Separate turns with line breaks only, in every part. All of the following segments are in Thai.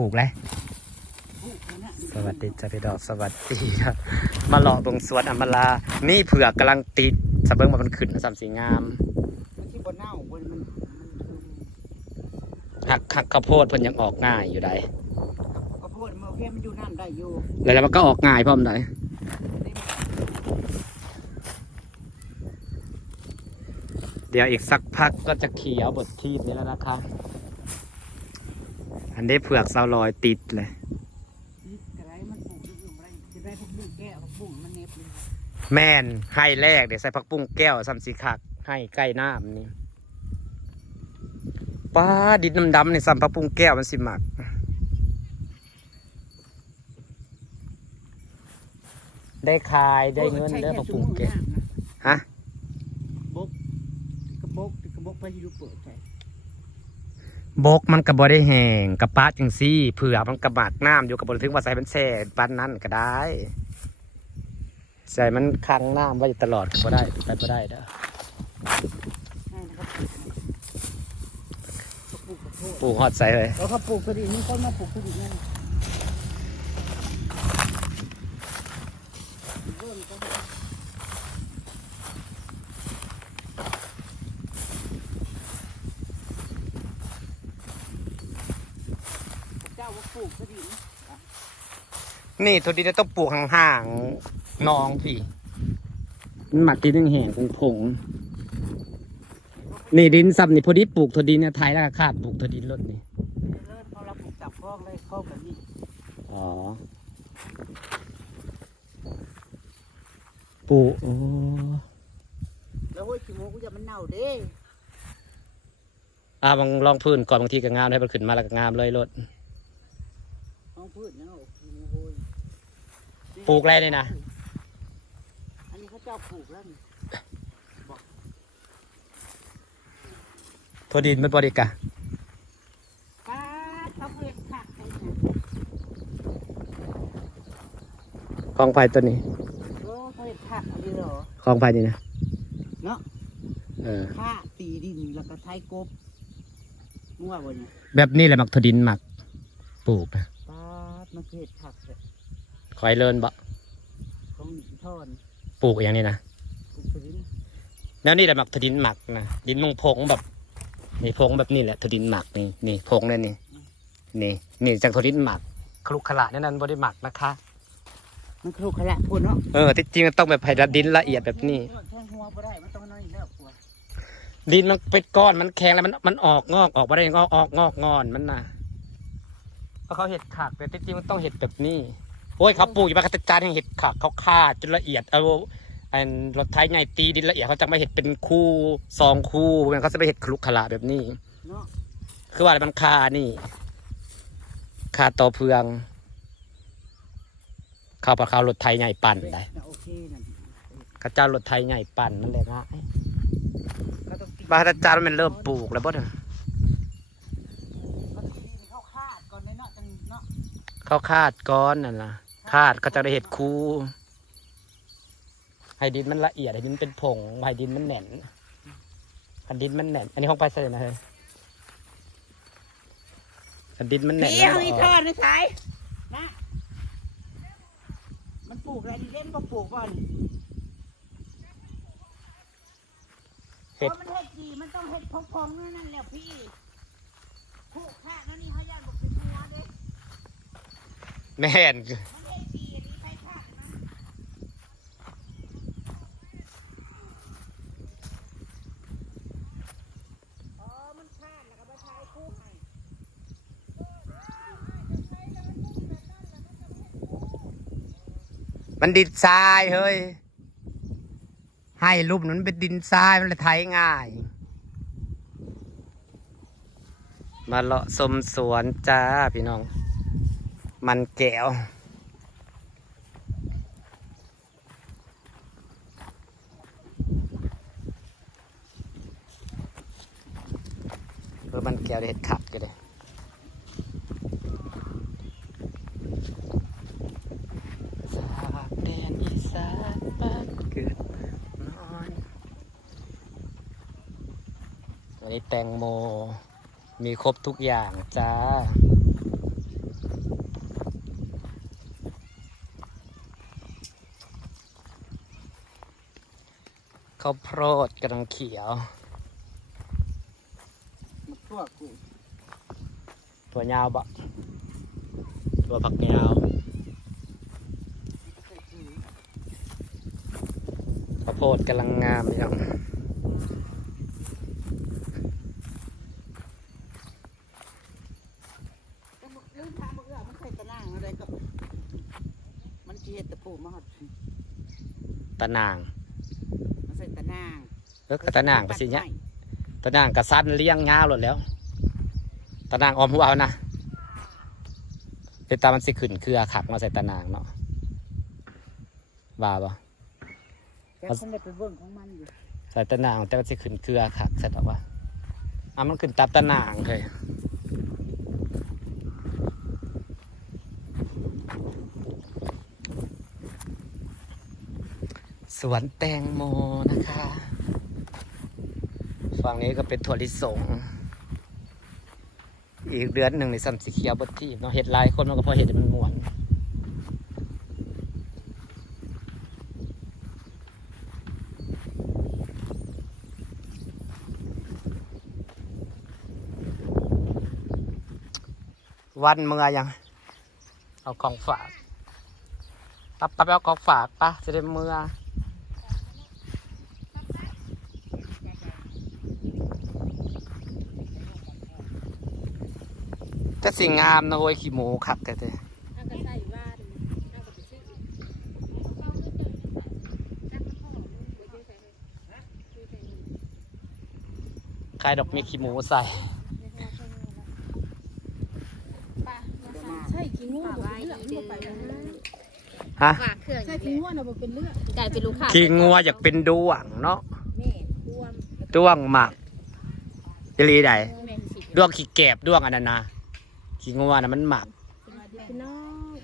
ปลูกเลย
ปลูกนั่นน่ะ
สวัสดีจ้าพี่ดอกสวัสดีครับมาหลอกตรงสวนอำมาลานี่เผือกกำลังติดสะเบิ้งว่ามันขึ้นนะสามสีงาม
มันที่บ่เน่าบ่มันมันคือ
หักหักข้าวโพดเพิ่นยังออกง่ายอยู่ได้
ข้าวโพดมันโอเคมันอยู่น้ำได้อยู่
แล้วแล้วมันก็ออกง่ายพร้อมได้เดี๋ยวอีกสักพักก็จะเขียวบททีบนี้แล้วนะคะ อันนี้เผือกเซาลอยติดเลย
นี่กระไรมันปลูกอยู่อะไรจะได้พวกบุ้งแก้วพวกบุ้งมันเน็บเลย
แม่นให้แรกเดี๋ยวใส่ผักปุ้งแก้วซ้ำสีคักให้ใกล้น้ำนี่ป้าดินดำๆในซ้ำผักปุ้งแก้วมันสิหมักได้ขายได้เงินได้ผักปุ้งแก้วฮะ
บกกระบกกระบกไปที่ดูเปิดใช่
บกมันกระบอได้แห้งกระปาจังซี่เผื่อมันกระบากน้ำอยู่กระบอถึงว่าใส่มันแช่ปันนั้นก็ได้ ใส่มันคังน้ำไว้ตลอดก็บ่ได้ไปบ่ได้เด้อ
นั่นนะครับเขาปลูกข้าวโพด
ปลูกฮอดใส่เลย
แล้วเขาปลูกกระดิ่งนี่ต้นมาปลูกกระดิ่งนั่นเริ่มต้นเจ้า ว่าปลูกกระดิ่ง
นี่ตัวนี้ต้องปลูกห่างๆน้องพี่มันหมักดินแห้งๆผงๆนี่ดินซ้ำนี่พอดีปลูกตัวดินเนี่ยไทยแล้วก็ขาดปลูกตัวดินรถนี่
เริ่มเขาเราปลูกจับคล้องเลยคล้องแบบนี้
อ๋อปลูกโอ้
แล้วเฮ้ยขี้โมกูจะมันเน่าเด้
อ่าบางลองพื้นก่อนบางทีก็งามให้มันขึ้นมาแล้วก็งามเลยรถ
ห้อง พืชนะโอ้ขี้โมโหย
ปลูกอะไรเนี่ยนะ
อันนี้เขาเจ้าปลูกแล้วนี่
ตัวดินมันบริกะ
ป้าดเขาเห็ดผักไอ้เนี่ย
ของไผ่ตัวนี้
เออเขาเห็ดผักอันนี้เหรอ
ของไผ่นี่นะ
เนาะ
เออ
ฆ่าตีดินแล้วก็ไทยกบมั่วบ่เนี่ย
แบบนี้แหละมักตัวดินหมักปลูกนะ
ป้าดมันคือ เห็ดผักเลย
คอยเลินบ่
ของหนีทอน
ปลูกอย่างนี้นะ
ปลูกไปดิน
แล้วนี่แหละหมักตัวดินหมักนะดินนุ่งพงแบบนี่พงแบบนี้แหละตัวดินหมักนี่นี่พงเนี่ยนี่นี่นี่จากตัวดินหมักคลุกขระนั่นนั่นบริหมักนะคะ
มันครุขระพูดเนาะ
เออที่จริงมันต้องแบบไผ่ละดินละเอียดแบบนี้
แทงหัวบ่ได้มันต้องน้อยแล้วกลัว
ดินมันเป็นก้อนมันแข็งแล้วมันมันออกงอกออกมาได้งอกออกงอกงอนมันนะเพ ราะเขาเห็ดขากแต่ที่จริงมันต้องเห็ดแบบนี้โอ้ยเขาปลูกอยู่บ้านเขาจะจานให้เห็ดขากเขาฆ่าจนละเอียดเอาอันรถไถใหญ่ตีดินละเอียดเขาจะไม่เห็ดเป็นคู่สองคู่มันเขาจะไปเห็ดคลุกขระแบบนี้
เนาะ
คือว่าอะไรมันคานี่คาต่อเพืองเข้าปลาข้าวรถไทยใหญ่ปั่นได้
โอเคนั่น
ข้าเจ้ารถไทยใหญ่ปั่นมันเลยง่าย
ก็ต้องตี
บ้านอาจารย์มันเริ่มปลูกแล้วบ่เนี่ย
ก็ตีดินเข้าคาดก่อนเลยเนาะจังเนาะ
เขาคาดก้อนนั่นนะคาดก็จะได้เห็ดคูให้ดินมันละเอียดให้ดินเป็นผงให้ดินมันแน่นให้ดินมันแน่น อันนี้ห้องไปใส่นะเฮ้ยให้ดินมันแน่น
พี่
แล้ว
เอา
มัน
อี
อ
ท
อ
อกดนะสายนะมันปลูกอะไรดีเล่นบ่ปลูกบ่นี่
เห็ด
พราะมันเห็ดดีมันต้องเห็ดพองๆนั่นนั่นแหละพี่ผูกขาดแล้วนี่เขาย่านบอกเป็นหัวเด้
แม่น
มันดิน
ทรายเฮ้ย ให้รูปนั้นเป็นดินทรายมันเลยไถง่าย มาเลาะสมสวนจ้าพี่น้อง มันแก้วเออมันแก้วได้เห็ดขัดก็ได้จากแดนอีสานบ้านเกิดนอนวันนี้แตงโมมีครบทุกอย่างจ้า ข้าวโพดกำลังเขียว
มันตัวกู
ตัวยาวบะตัวผักยาว
เคยซื้อ
ข้าวโพดกำลังงามพี่น้อง
แต่บ่ลืมถามบ่เอื้อมันเคยตะนางอะไรก็มันสิเฮ็ดตะปูมาฮอด
ตะนาง
มันใส่ตะนาง
เออตะนางไปสิเนี่ยตะนางกระสั้นเลี้ยงงาวหลดแล้วตะนางออมหัวเอานะเป็นตามันสิขึ้นเครือขักมาใส่ตะนางเนาะว่าปะ
แต่ฉันได้ไปเบิ่งของมันอยู่
ใส่ตะนางแต่มันสิขึ้นเครือขักเสร็จแล้ววะอะมันขึ้นตาตะนางเลย สวนแตงโมนะคะ ฝั่งนี้ก็เป็นถั่วลิสง อีกเดือนหนึ่งในสัมสีเขียวบดที่เนาะเห็ดลายคนมันก็พอเห็ดมันมวนวันเมื่อยัง เอาของฝากปั๊บปั๊บเอาของฝากปะจะได้เมื่อ จะสิงามนะโว้ยขี้หมูขักแต่แต่
เอาก็ใส่บ้านเอาก็ไปซื้อเอา
ใครดอกมีขี้หมูใส่
ใช่ขี้งูบ่เป็นเรื่องบ่ไปบ่ได้
ฮะ
ฝากเครื่อง
ใช่ขี้งูน่ะบ่เป็นเรื่อง
กลายเป็นลูกค้า
ขี้งัวอยากเป็นดวงเนาะ
แม่ควม
ดวงหมักจะรีใด
แม่นสิ
ดวงขี้แกบดวงอันนั้นนะ ขี้งัวนะมันหมัก
สวัสดีพี่น้อง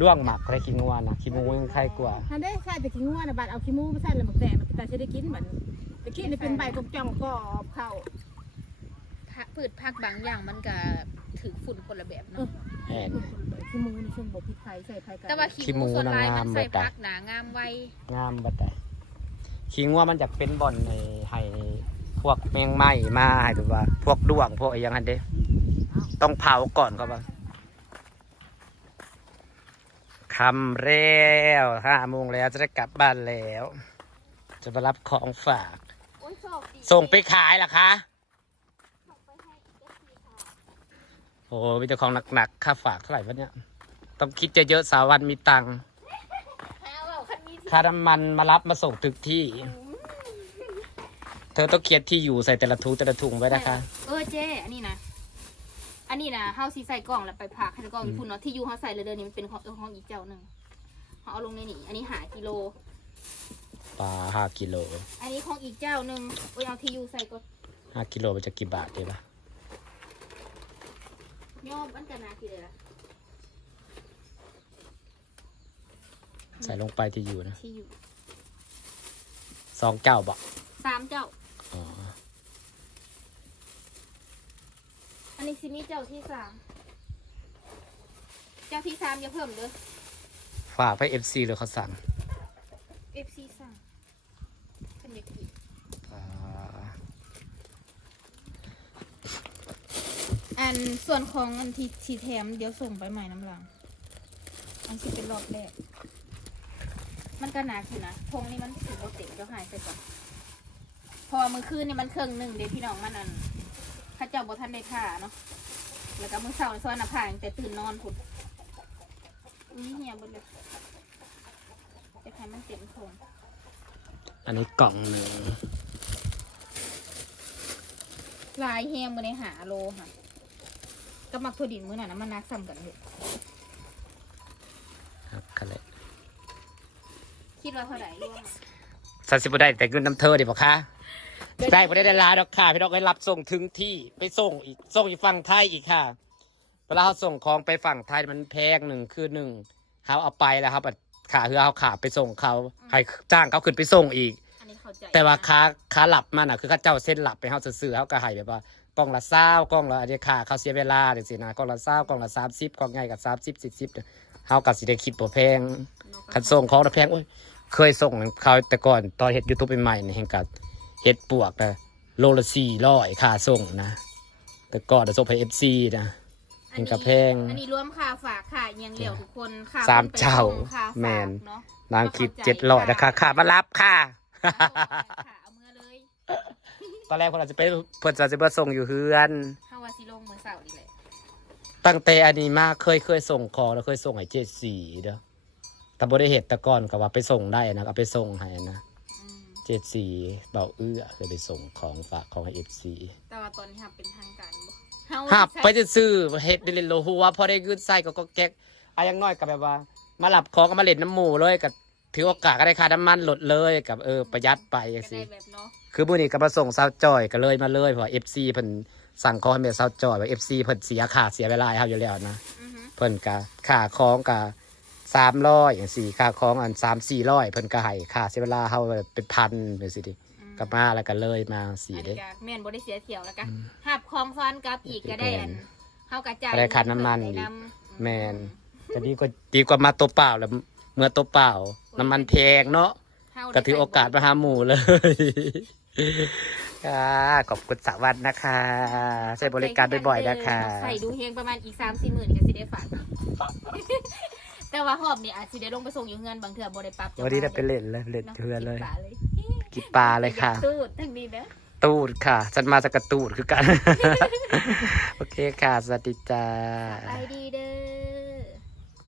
ดวงหมักอะไรขี้งัวนะขี้หมูยังใครกว่า
ถ้าได้ใส่แต่ขี้งูน่ะบัดเอาขี้มูมาใส่แล้วหมักแตงน่ะตาสิได้กินบัดตะกี้นี่เป็นใบกบจ่องกรอบเข้า
ผักพืชผักบางอย่างมันก็ถือฝุ่นคนละแบบเนาะ
แม่น
ขี้มูนี่ช่วงบ่พริกไทยใส่ไข่ไก่
แต่ว่าขี้
ขี้หมู
หมูส่วนลาย
นางงาม
มันใส่
บ่ตาย
ผักหนางามไว
งามบัดแต่ขี้งัวมันอยากเป็นบ่อนในให้พวกแมงไหม้มาให้ถือว่า พวกดวงพวกอะไรอย่างนั้นเด้ ต้องเผาก่อนครับว่าคำแล้วห้าโมงแล้วจะได้กลับบ้านแล้ว จะมารับของฝาก
โอ้ยโชคดี
ส่งไปขายเหรอคะโอ้มีแต่ของหนักๆค่าฝากเท่าไหร่วะเนี่ยต้องคิดเยอะๆสาวันมีตังค์
เอาเอาคันนี้ที่
ค่าน้ำมันมารับมาส่งถึงที่ เธอต้องเขียนที่อยู่ใส่แต่ละถุงแต่ละถุงไว้นะคะ
เออเจ๊อันนี้นะ อันนี้นะเฮาสิใส่กล่องแล้วไปผักให้กล่องญี่ปุ่นเนาะที่อยู่เฮาใส่เลยเดือนนี้มันเป็นของของอีกเจ้าหนึ่งเฮาเอาลงในนี่อันนี้หากิโล
ปลาห้ากิโล
อันนี้ของอีกเจ้าหนึ่งโอ้ยเอาที่อยู่ใส่ก็
ห้ากิโลมันจะกี่บาทดีปะ
ย่อมอันกันนาทีเลยละ
ใส่ลงไปที่อยู่นะ
ที่อยู่
สองเก้าบอก
สามเจ้า
อ๋อ
อั นนี้ซิมีเจ้าที่สามเจ้าที่สามอย่าเพิ่มเด้อ
ฝากไปเอฟซีเลยเขาสั่ง
FC สามเป็นเด็กอีก
อ่า
อันส่วนของอันที่ที่แถมเดี๋ยวส่งไปใหม่น้ำหลัง อันที่เป็นรอบแรก มันก็หนาขึ้นนะทงนี่มันถือว่าเต็มเดี๋ยวหายไปก่อน พอมือคืนนี่มันเครื่องหนึ่งเดี๋ยวพี่น้องมันอันเข้าเจ้าบ่ทันได้ท่าเนาะแล้วก็มือเช้าในซอยหน้าผากแต่ตื่นนอนผุดอุ้ยเหี่ยหมดเลยจะให้มันเต็มทง
อันนี้กล่องหนึ่ง
ลายแฮงมือในหาโลค่ะกับมักถั่วดินมือน่ะนะมันนักซ้ำกันเลย
ครับคะเลย
คิดว่าเท่าไหร่รวม
สันสิบได้แต่เงินน้ำเธอดีปะคะ ได้บ่ได้ได้ลาดอกค่ะ พี่น้องไปรับส่งถึงที่ไปส่งอีกส่งอีกฝั่งไทยอีกค่ะเวลาเขาส่งของไปฝั่งไทยมันแพงหนึ่งคือหนึ่งเขาเอาไปแล้วครับขาเฮือเขาขาไปส่งเขาให้จ้างเขาขึ้นไปส่งอีก แต่ว่าค้าค้าหลับมันอะคือเข้าเจ้าเส้นหลับไปเขาซื้อๆเขาก็ให้แบบว่ากล่องละเศร้ากล่องละอันนี้ค่าเขาเสียเวลาเดี๋ยวสินะกล่องละเศร้ากล่องละสามสิบกล่องใหญ่กับสามสิบสี่สิบเขากับสิได้คิดบ่แพงคันส่งของละแพงโอ้ยเคยส่งเขาแต่ก่อนตอนเฮ็ดยูทูบใหม่ๆนี่เห็นกับ เฮ็ดปวกนะโลละสี่ร้อยค่าส่งนะ แต่ก่อนจะส่งไปเอฟซีนะ
อั
เป็นกระแพง
อันนี้รวมค่าฝากค่าเงียงเหลียวทุกคนค่า
สาม
คนไป
เจ้า
ส่งค่าฝาก
แม่น
เนาะ
นางคิดเจ็ดร้อยนะคะค่ามารับค่ะ
เอาค่ะเอามือเลย
ตอนแรกเพิ่นอาจจะไปเพิ่นอาจจะมาส่งอยู่เฮือน
เฮาว่าสิลงมือเสาร์ดีแหละ
ตั้งแต่อันนี้มาเคยเคยส่งของแล้วเคยส่งให้เจ็ดสี่เด้อแต่บ่ได้เห็ดแต่ก่อนก็ว่าไปส่งได้นะเอาไปส่งให้นะ
อืม
เจ็ดสี่เบาเอื้อเคยไปส่งของฝากของให้เอฟซี
แต่ว่าตอนนี้ทำเป็นทางการบ่เฮา
หับ
ใช้
ไปจะซื้อๆเฮ็ดได้เล่นโลหัวพอได้เงินใส่ก็ก็แก๊กอายังน้อยก็แบบว่า มาหลับของก็มาเล่นน้ำหมูเลยกับถือโอกาสก็ได้ค่าน้ำมันลดเลยกับเออประหยัดไปจัง
ก็
ซี่
ได้แบบเนาะ
คือมื้อนี้ก็มาส่งสาวจอยก็เลยมาเลยเพราะว่า FC เพิ่นสั่งของให้แม่สาวจอยว่า FC เพิ่นเสียค่าเสียเวลาให้เฮาอยู่แล้วนะ
อือฮึ
เพิ่นก็ค่าของก็ 300อย่างสี่ค่าของอัน3 400เพิ่นก็ให้ค่าเสียเวลาเฮาเป็นพันจังซี่ดิ
อืม
ก็มาแล้วก็เลยมาสี
อัน
เด้
นี้ก็แม่นบ่ได้เสียเที่ยวแล้วก็
อืม
หับของฟันกับอีกก็ได้อันเฮากระจาย
ก็ได้ค่าน้ำมัน
ได้
อีกำแม่นก็ดีกว่าดีกว่ามาตัวเปล่าแล้วเมื่อตัวเปล่า น้ำมันแพงเนาะ
เฮาได้
ก็ถือโอกาสมาหาหมูเลย ค่ะขอบคุณสวัสดีนะคะ ใช้บริการบ่อยๆนะคะ
ใส่ดูเฮงประมาณอีก3 4หมื่นก็สิได้ฝาก แต่ว่าหอบนี่อาจสิได้ลงไปส่งอยู่เงินบางเทื่อบ่ได้ปรับ
วันนี้ได้ไปเล่นเลยเล่นเทือนเลย
นาะ
กินปลาเลยค่ะ
ตูดทั้งนี้นะ
ตูดค่ะ ฉันมาจากกระตูดคือกัน โอเคค่ะ สวัสดีจ้า
ไปดีเด้